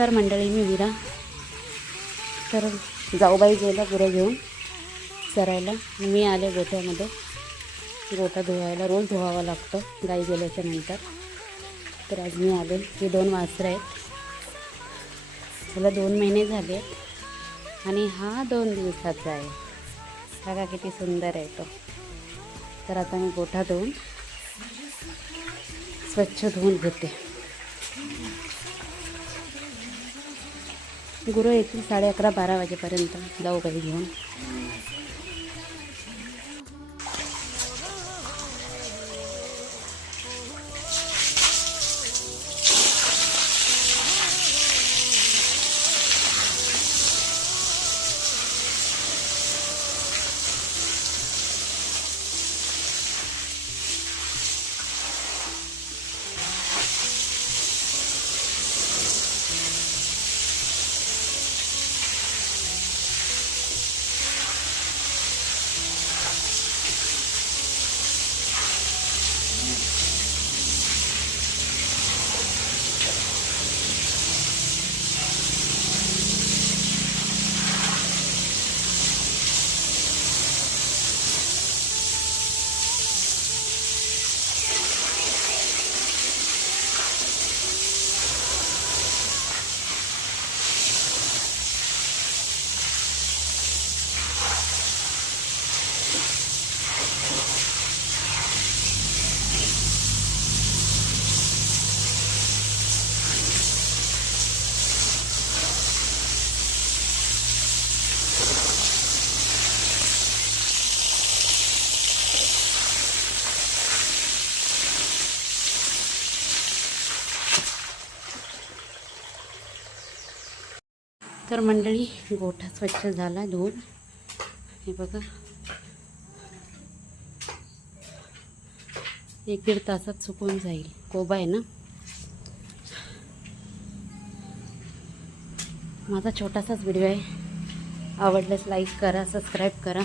नमस्कार मंडळी, मी वीरा. तर जाऊबाई गेला गुरं घेऊन चरायला. मी आले गोठ्यामध्ये. गोठा धुवायला रोज धुवावा लागतो गाई गेल्याच्या नंतर. तर आज मी आले. हे 2 वासरं आहेत. त्याला 2 महिने झाले आणि हा 2 दिवसाचा आहे. बघा किती सुंदर आहे तो. तर आता मी गोठा धुवून स्वच्छ धुवून घेते. गुरं येतील 11:30-12 वाजेपर्यंत जाऊबाई घेऊन. तर मंडळी, गोठा स्वच्छ झाला धुवून. हे बघा, 1-1.5 तासात सुकून जाईल. कोबा आहे ना. माझा छोटासाच व्हिडिओ आहे. आवडल्यास लाईक करा, सबस्क्राईब करा.